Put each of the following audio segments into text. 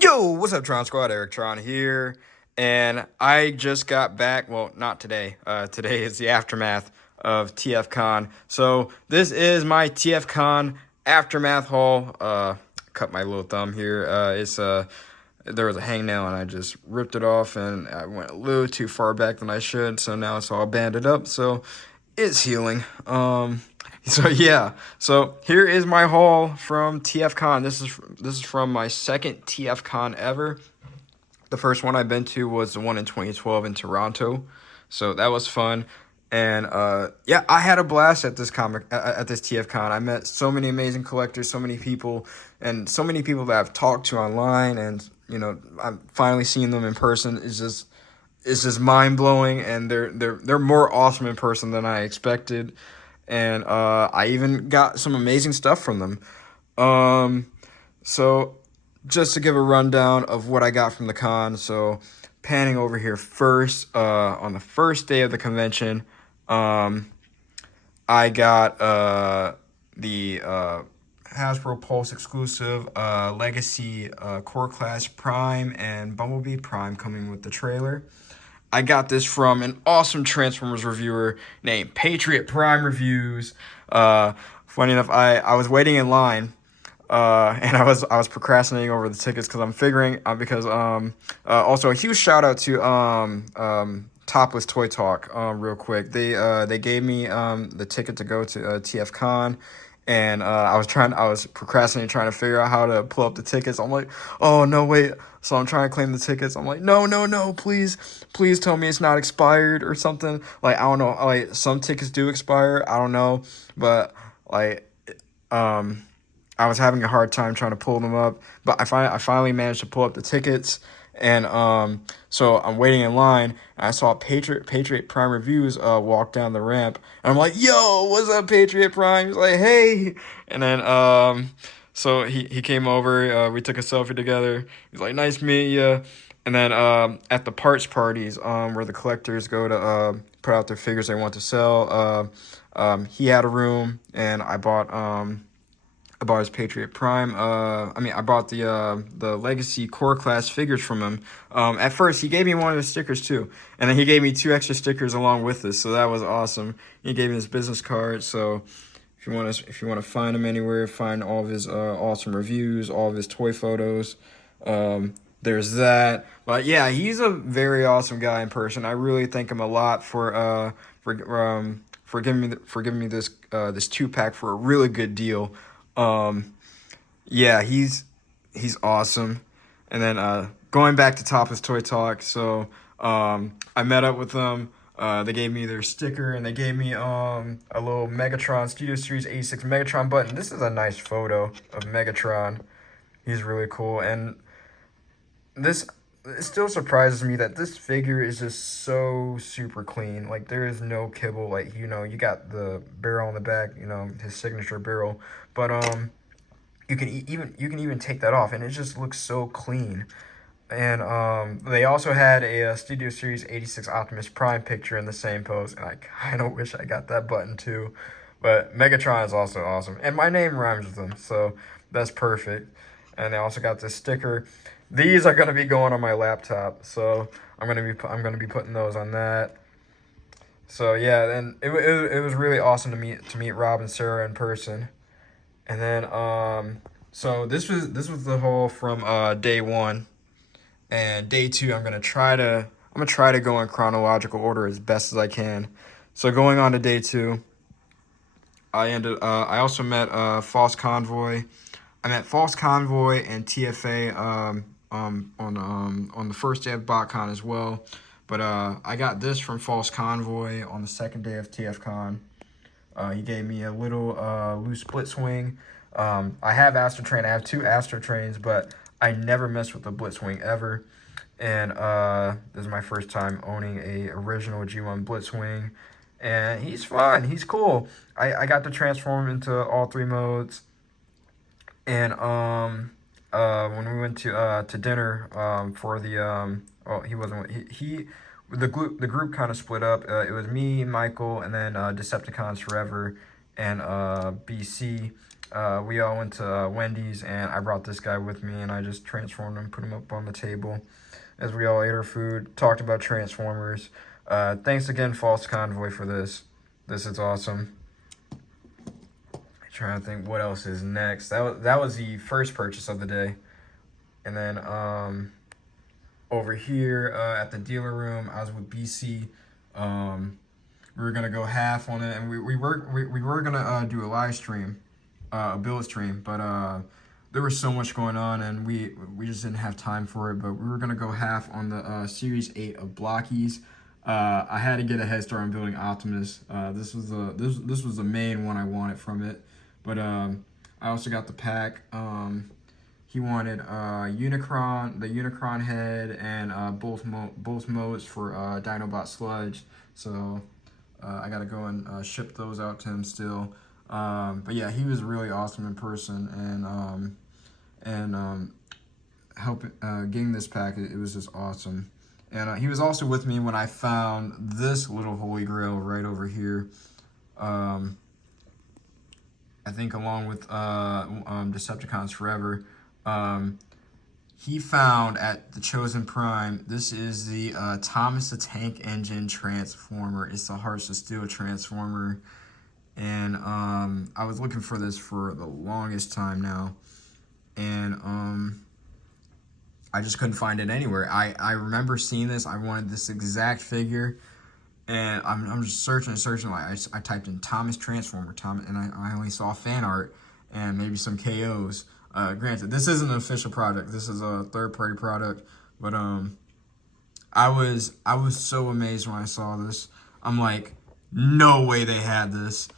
Yo, what's up, Tron Squad? Eric Tron here, and I just got back. Well, not today. Today is the aftermath of TFcon. So this is my TFcon aftermath haul. Cut my little thumb here. It's there was a hangnail and I just ripped it off, and I went a little too far back than I should. So now it's all banded up. So it's healing. So yeah, so here is my haul from TFcon. This is from my second TFcon ever. The first one I've been to was the one in 2012 in Toronto, so that was fun. And yeah, I had a blast at this at this TFcon. I met so many amazing collectors, so many people, and so many people that I've talked to online, and I'm finally seeing them in person. Is just mind blowing, and they're more awesome in person than I expected, and I even got some amazing stuff from them. Um, so just to give a rundown of what I got from the con. So panning over here first, on the first day of the convention, um, I got the Hasbro Pulse exclusive Legacy Core Class Prime and Bumblebee Prime coming with the trailer. I got this from an awesome Transformers reviewer named Patriot Prime Reviews. Funny enough, I was waiting in line, and I was procrastinating over the tickets because I'm figuring because also a huge shout out to Topless Toy Talk real quick. They gave me the ticket to go to TFCon, and I was procrastinating trying to figure out how to pull up the tickets. I'm like, oh no, wait. So I'm trying to claim the tickets. I'm like, no, no, no, please tell me it's not expired or something. Like, I don't know. Like, some tickets do expire. I don't know, but like, um, I was having a hard time trying to pull them up. But I finally managed to pull up the tickets, and so I'm waiting in line. And I saw Patriot Prime Reviews walk down the ramp, and I'm like, yo, what's up, Patriot Prime? He's like, hey, and then so he came over. We took a selfie together. He's like, nice meeting you. And then at the parts parties, where the collectors go to put out their figures they want to sell, he had a room, and I bought his Patriot Prime. I bought the Legacy Core Class figures from him. At first, he gave me one of his stickers too, and then he gave me two extra stickers along with this. So that was awesome. He gave me his business card. So if you want to find him anywhere, find all of his awesome reviews, all of his toy photos. There's that. But yeah, he's a very awesome guy in person. I really thank him a lot for giving me this 2-pack for a really good deal. Um, yeah, he's awesome. And then going back to Topless Toy Talk, so I met up with them. They gave me their sticker, and they gave me a little Megatron Studio Series 86 Megatron button. This is a nice photo of Megatron. He's really cool, and this it still surprises me that this figure is just so super clean. Like, there is no kibble. Like, you got the barrel on the back, his signature barrel, but you can even take that off, and it just looks so clean. And they also had a Studio Series 86 Optimus Prime picture in the same pose, and I kind of wish I got that button too. But Megatron is also awesome, and my name rhymes with him, so that's perfect. And they also got this sticker. These are gonna be going on my laptop, so I'm gonna be putting those on that. So yeah, and it was really awesome to meet Rob and Sarah in person. And then so this was the whole from day one. And day two, I'm gonna try to go in chronological order as best as I can. So going on to day two, I also met False Convoy. I met False Convoy and TFA on the first day of BotCon as well. But I got this from False Convoy on the second day of TFCon. He gave me a little loose split swing. I have Astro Train. I have two Astro Trains, but I never messed with the Blitzwing ever. And this is my first time owning a original G1 Blitzwing. And he's fun. He's cool. I got to transform into all three modes. And when we went to dinner for the well, he wasn't he the group kind of split up. It was me, Michael, and then Decepticons Forever and BC. We all went to Wendy's, and I brought this guy with me, and I just transformed him, put him up on the table as we all ate our food, talked about Transformers. Thanks again, False Convoy, for this. This is awesome. I'm trying to think what else is next. That was the first purchase of the day. And then over here at the dealer room, I was with BC. We were gonna go half on it, and we were gonna do a live stream, a build stream, but there was so much going on, and we just didn't have time for it. But we were gonna go half on the Series 8 of Blockies. I had to get a head start on building Optimus. This was the main one I wanted from it, but I also got the pack. He wanted Unicron, the Unicron head, and both modes for Dinobot Sludge. So I gotta go and ship those out to him still. But yeah, he was really awesome in person, and helping getting this pack, it was just awesome. And he was also with me when I found this little holy grail right over here. I think along with Decepticons Forever. He found at the Chosen Prime, this is the Thomas the Tank Engine Transformer. It's the Hearts of Steel Transformer. And I was looking for this for the longest time now. And I just couldn't find it anywhere. I remember seeing this. I wanted this exact figure. And I'm just searching. Like I typed in Thomas Transformer, and I only saw fan art and maybe some KOs. Granted, this isn't an official product. This is a third-party product, but I was so amazed when I saw this. I'm like, no way they had this,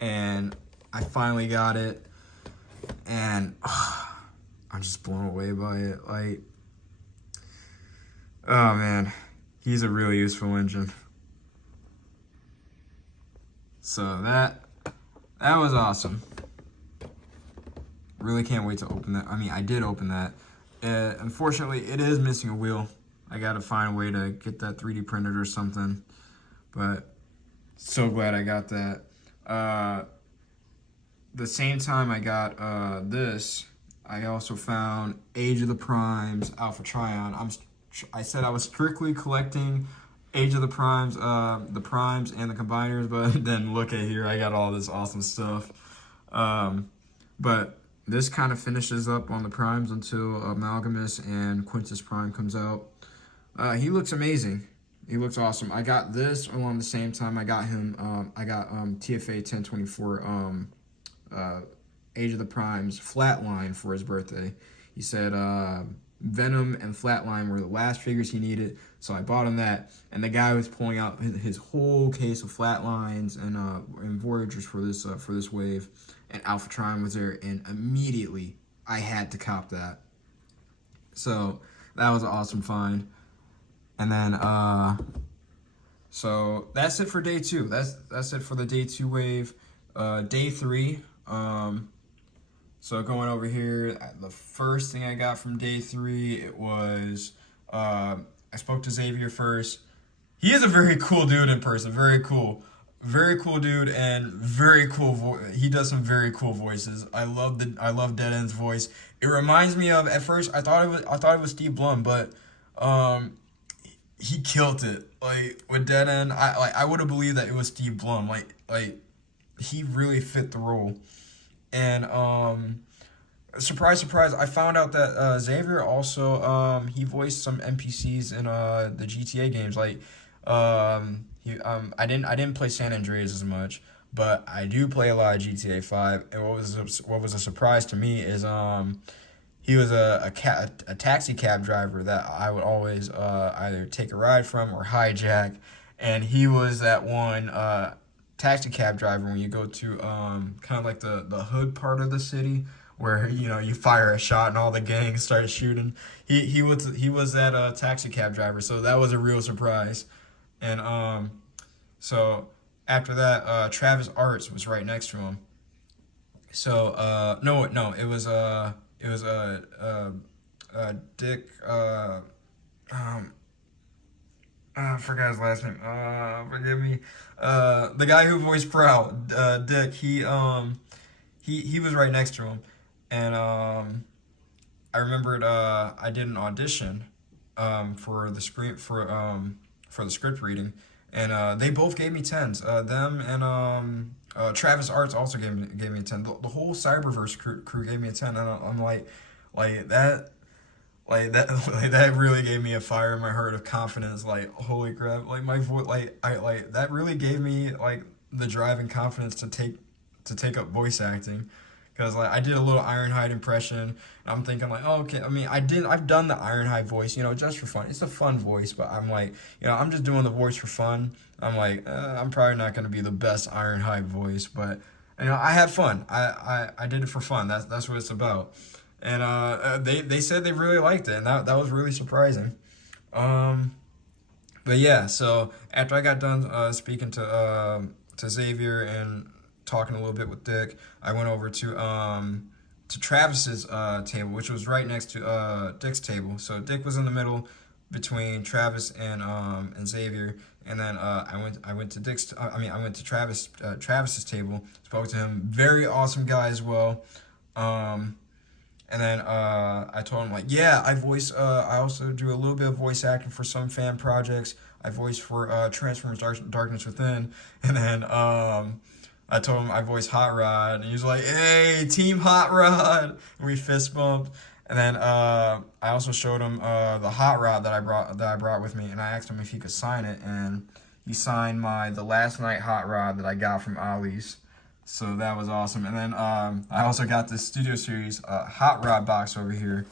and I finally got it, and I'm just blown away by it. Like, oh man, he's a really useful engine. So that was awesome. Really can't wait to open that. I mean, I did open that. Unfortunately, it is missing a wheel. I gotta find a way to get that 3D printed or something. But so glad I got that. The same time I got this, I also found Age of the Primes, Alpha Trion. I said I was strictly collecting Age of the Primes and the Combiners, but then look at here, I got all this awesome stuff. But this kind of finishes up on the Primes until Amalgamus and Quintus Prime comes out. He looks amazing. He looks awesome. I got this along the same time I got him. I got TFA 1024 Age of the Primes Flatline for his birthday. He said Venom and Flatline were the last figures he needed, so I bought him that. And the guy was pulling out his whole case of Flatlines and Voyagers for this wave. And Alpha Tron was there, and immediately I had to cop that. So that was an awesome find. And then so that's it for day 2. That's it for the day 2 wave. Day 3. So going over here, the first thing I got from day 3, it was I spoke to Xavier first. He is a very cool dude in person. Very cool dude, and very cool he does some very cool voices. I love Dead End's voice. It reminds me of, at first I thought it was Steve Blum, but he killed it. Like with Dead End, I would have believed that it was Steve Blum. Like he really fit the role. And surprise, I found out that Xavier also he voiced some NPCs in the GTA games. Like I didn't play San Andreas as much, but I do play a lot of GTA 5. And what was a surprise to me is he was a taxi cab driver that I would always either take a ride from or hijack, and he was that one taxi cab driver when you go to kind of like the hood part of the city where you fire a shot and all the gangs start shooting. He was that taxi cab driver, so that was a real surprise. And so after that, Travis Arts was right next to him. So no, it was Dick. I forgot his last name. Forgive me. The guy who voiced Prowl, Dick. he was right next to him, and I remembered I did an audition for the for the script reading, and they both gave me tens. Them and Travis Arts also gave me a 10. The whole Cyberverse crew gave me a 10, and I'm like that. Like that, like that really gave me a fire in my heart of confidence. Like holy crap! Like my voice, like that really gave me like the drive and confidence to take up voice acting, because like I did a little Ironhide impression. And I'm thinking like, oh, okay. I mean, I've done the Ironhide voice, just for fun. It's a fun voice, but I'm like, I'm just doing the voice for fun. I'm like, I'm probably not gonna be the best Ironhide voice, but I had fun. I did it for fun. That's what it's about. And they said they really liked it, and that was really surprising. But yeah, so after I got done speaking to Xavier and talking a little bit with Dick, I went over to Travis's table, which was right next to Dick's table. So Dick was in the middle between Travis and Xavier, and then I went to I went to Travis's table, spoke to him. Very awesome guy as well. And then I told him like, yeah, I also do a little bit of voice acting for some fan projects. I voiced for Transformers Darkness Within. And then I told him I voiced Hot Rod, and he was like, hey, Team Hot Rod. And we fist bumped. And then I also showed him the Hot Rod that I brought with me, and I asked him if he could sign it, and he signed the Last Night Hot Rod that I got from Ollie's. So that was awesome. And then I also got this Studio Series Hot Rod box over here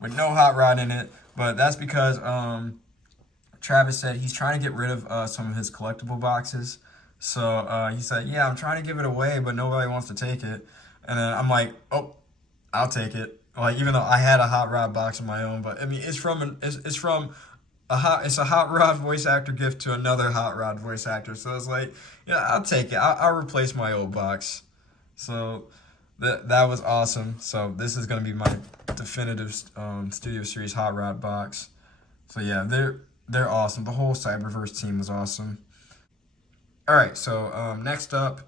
with no Hot Rod in it. But that's because Travis said he's trying to get rid of some of his collectible boxes. So he said, yeah, I'm trying to give it away, but nobody wants to take it. And then I'm like, oh, I'll take it. Like, even though I had a Hot Rod box of my own, but I mean, it's a Hot Rod voice actor gift to another Hot Rod voice actor. So it's like, I'll take it. I'll replace my old box. So that was awesome. So this is gonna be my definitive Studio Series Hot Rod box. So yeah, they're awesome. The whole Cyberverse team was awesome. All right, so next up,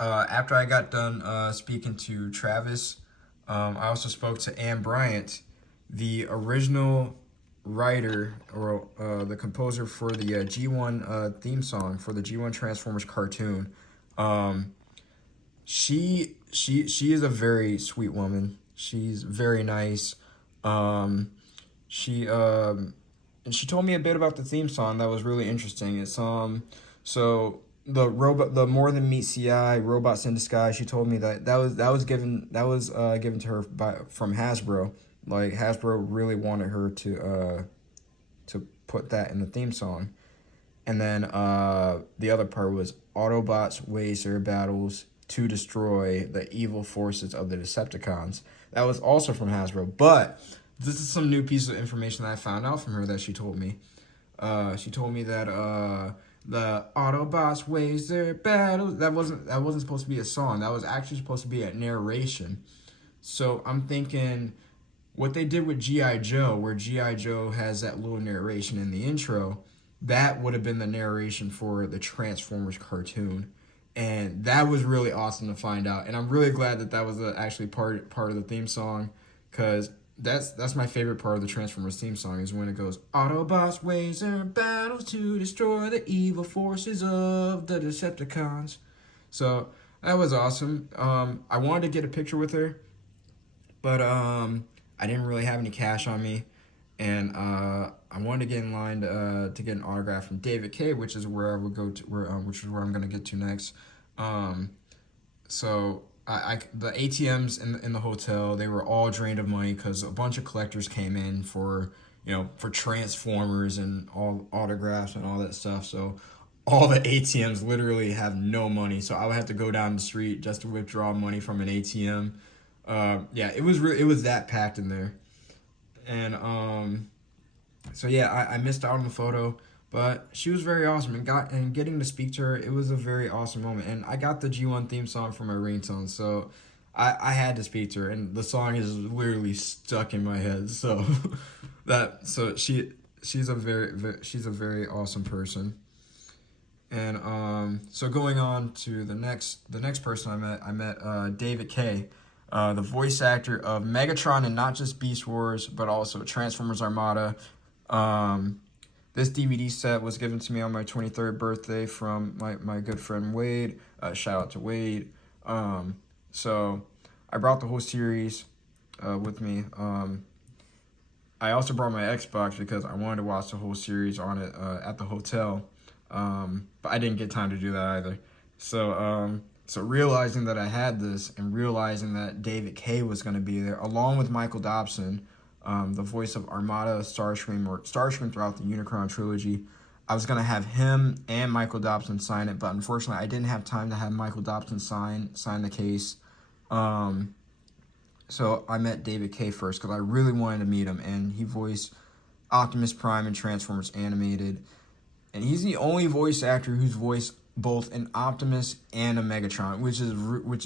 after I got done speaking to Travis, I also spoke to Ann Bryant, the original writer or the composer for the G1 theme song for the G1 Transformers cartoon. She is a very sweet woman. She's very nice. And she told me a bit about the theme song that was really interesting. It's so the More Than Meat CI Robots in Disguise. She told me that was given to her from Hasbro. Like Hasbro really wanted her to put that in the theme song. And then the other part was Autobots wage their battles to destroy the evil forces of the Decepticons. That was also from Hasbro. But this is some new piece of information that I found out from her that she told me. She told me that the Autobots wage their battles, that wasn't supposed to be a song. That was actually supposed to be a narration. So I'm thinking what they did with G.I. Joe, where G.I. Joe has that little narration in the intro, that would have been the narration for the Transformers cartoon. And that was really awesome to find out. And I'm really glad that was actually part of the theme song, because that's my favorite part of the Transformers theme song, is when it goes, Autobots wage their battles to destroy the evil forces of the Decepticons. So that was awesome. I wanted to get a picture with her, but I didn't really have any cash on me, and I wanted to get in line to get an autograph from David K, which is where I would go to, which is where I'm gonna get to next. So the ATMs in the hotel, they were all drained of money because a bunch of collectors came in for Transformers and all autographs and all that stuff. So all the ATMs literally have no money. So I would have to go down the street just to withdraw money from an ATM. Yeah, it was that packed in there. And so yeah, I missed out on the photo, but she was very awesome, and getting to speak to her, it was a very awesome moment. And I got the G1 theme song for my ringtone, so I had to speak to her, and the song is literally stuck in my head. So she's a very awesome person. And so going on to the next person I met David K, the voice actor of Megatron and not just Beast Wars, but also Transformers Armada. This DVD set was given to me on my 23rd birthday from my good friend Wade. Shout out to Wade. So I brought the whole series with me. I also brought my Xbox because I wanted to watch the whole series on it at the hotel. But I didn't get time to do that either. So realizing that I had this and realizing that David K was going to be there, along with Michael Dobson, the voice of Armada, Starscream throughout the Unicron trilogy, I was going to have him and Michael Dobson sign it, but unfortunately I didn't have time to have Michael Dobson sign the case. So I met David K first because I really wanted to meet him, and he voiced Optimus Prime in Transformers Animated. And he's the only voice actor who's voiced both an Optimus and a Megatron, which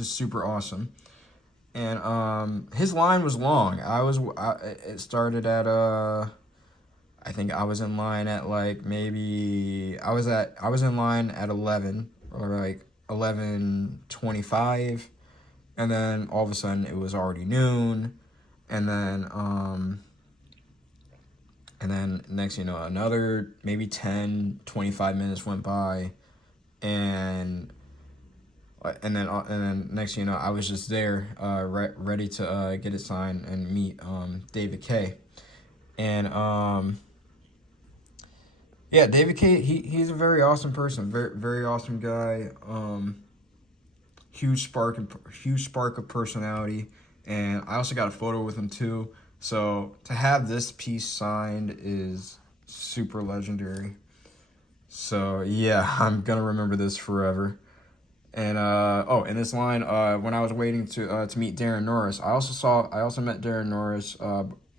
is super awesome. And his line was long. It started at I think I was in line at like maybe I was in line at 11 or like 11:25, and then all of a sudden it was already noon, and then next you know, another maybe 10, 25 minutes went by, and then next you know, I was just there, ready to get it signed and meet David K. And yeah, David K. He's a very awesome person, very very awesome guy. Huge spark of personality, and I also got a photo with him too. So to have this piece signed is super legendary. So yeah, I'm gonna remember this forever. And in this line, when I was waiting to meet Darren Norris, I also met Darren Norris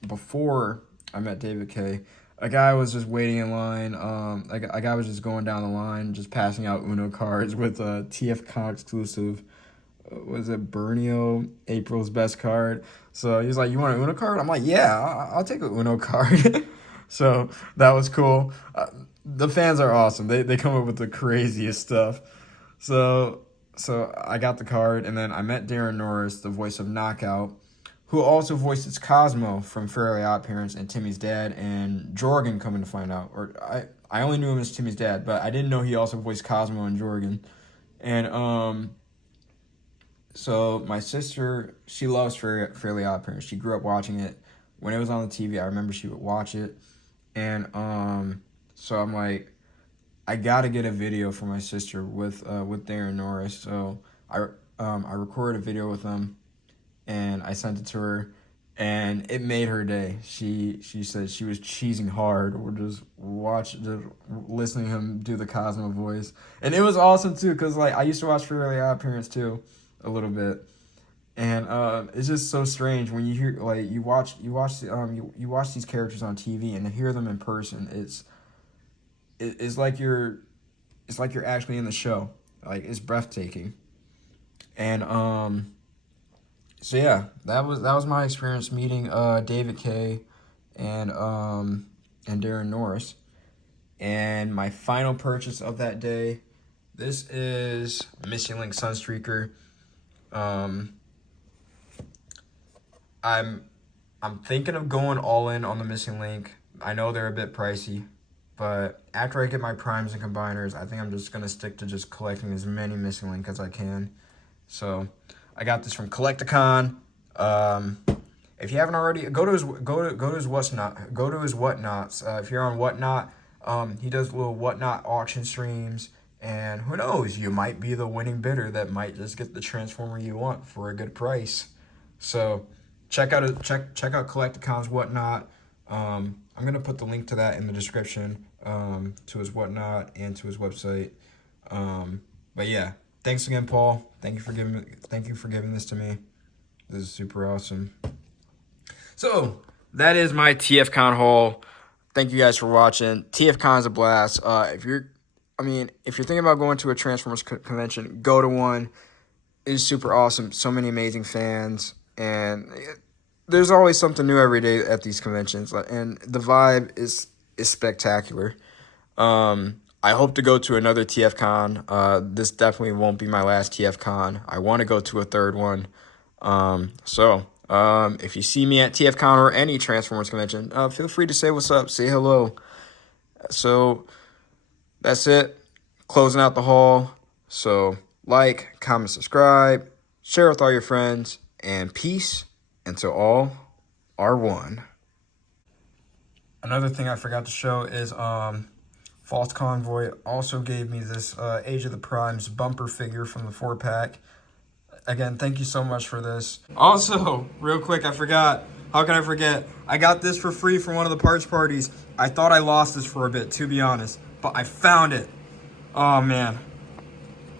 before I met David K. A guy was just waiting in line. A guy was just going down the line, just passing out Uno cards with a TFcon exclusive. Was it Bernio, April's best card? So he's like, "You want an Uno card?" I'm like, "Yeah, I'll take a Uno card." So that was cool. The fans are awesome. They come up with the craziest stuff. So I got the card, and then I met Darren Norris, the voice of Knockout, who also voices Cosmo from Fairly Odd Parents and Timmy's dad, and Jorgen, coming to find out. Or I only knew him as Timmy's dad, but I didn't know he also voiced Cosmo and Jorgen. And so my sister, she loves Fairly Odd Parents. She grew up watching it. When it was on the TV, I remember she would watch it. And so I'm like, I gotta get a video for my sister with Darren Norris. So I recorded a video with him, and I sent it to her, and it made her day. She said she was cheesing hard, or just listening to him do the Cosmo voice, and it was awesome too. Cause like I used to watch Fairly Odd Parents too, a little bit, and it's just so strange when you hear like you watch these characters on TV and to hear them in person. It's like you're actually in the show. Like, it's breathtaking. And so yeah, that was my experience meeting David K. and Darren Norris. And my final purchase of that day, this is Missing Link Sunstreaker. I'm thinking of going all in on the Missing Link. I know they're a bit pricey, but after I get my primes and combiners, I think I'm just going to stick to just collecting as many Missing Link as I can. So I got this from Collecticon. If you haven't already, go to his Whatnots. If you're on Whatnot, he does little Whatnot auction streams, and who knows, you might be the winning bidder that might just get the Transformer you want for a good price. So check out Collecticon's Whatnot. I'm gonna put the link to that in the description, to his Whatnot and to his website. But yeah, thanks again, Paul. Thank you for giving this to me. This is super awesome. So that is my TFcon haul. Thank you guys for watching. TFcon is a blast. If you're thinking about going to a Transformers convention, go to one. It is super awesome. So many amazing fans, and there's always something new every day at these conventions, and the vibe is spectacular. I hope to go to another TFcon. This definitely won't be my last TFcon. I want to go to a third one. If you see me at TFcon or any Transformers convention, feel free to say what's up, say hello. So that's it. Closing out the haul. So like, comment, subscribe, share with all your friends, and peace until all are one. Another thing I forgot to show is False Convoy also gave me this Age of the Primes bumper figure from the 4-pack. Again, thank you so much for this. Also, real quick, I forgot. How can I forget? I got this for free from one of the parts parties. I thought I lost this for a bit, to be honest, but I found it. Oh, man.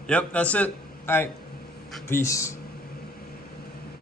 Yep, that's it. All right. Peace.